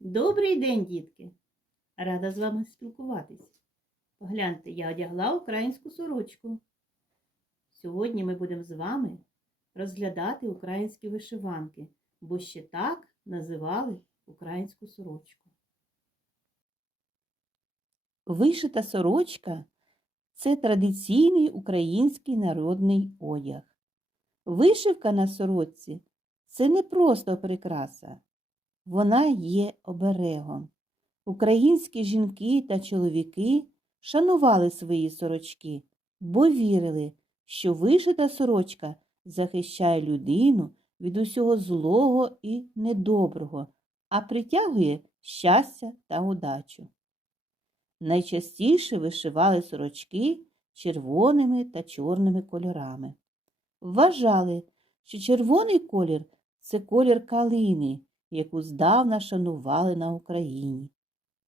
Добрий день, дітки! Рада з вами спілкуватись. Погляньте, я одягла українську сорочку. Сьогодні ми будемо з вами розглядати українські вишиванки, бо ще так називали українську сорочку. Вишита сорочка це традиційний український народний одяг. Вишивка на сорочці це не просто прикраса, вона є оберегом. Українські жінки та чоловіки шанували свої сорочки, бо вірили, що вишита сорочка захищає людину від усього злого і недоброго, а притягує щастя та удачу. Найчастіше вишивали сорочки червоними та чорними кольорами. Вважали, що червоний колір це колір калини, яку здавна шанували на Україні.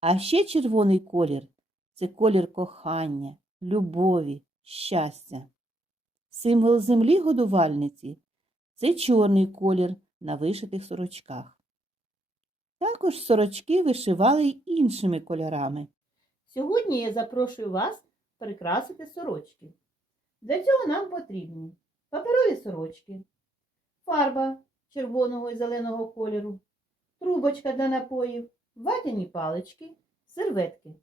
А ще червоний колір це колір кохання, любові, щастя. Символ землі годувальниці це чорний колір на вишитих сорочках. Також сорочки вишивали й іншими кольорами. Сьогодні я запрошую вас прикрасити сорочки. Для цього нам потрібні паперові сорочки, фарба червоного і зеленого кольору, трубочка для напоїв, ватяні палички, серветки.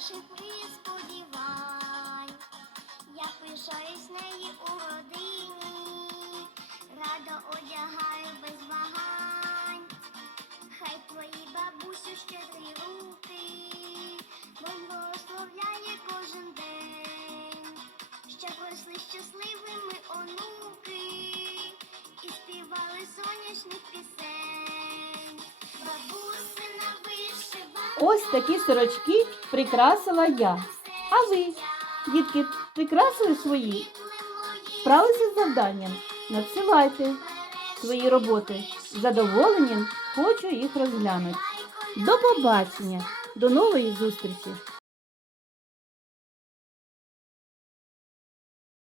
Перших мрій. Я пишаюсь неї у родині, радо одягаю без вагань. Хай твої бабусю щедрі руки, Бог благословляє кожен день, щоб росли щасливими онуки і співали сонячних пісень. Ось такі сорочки прикрасила я. А ви, дітки, прикрасили свої? Справилися з завданням? Надсилайте свої роботи. Задоволенням хочу їх розглянути. До побачення, до нової зустрічі!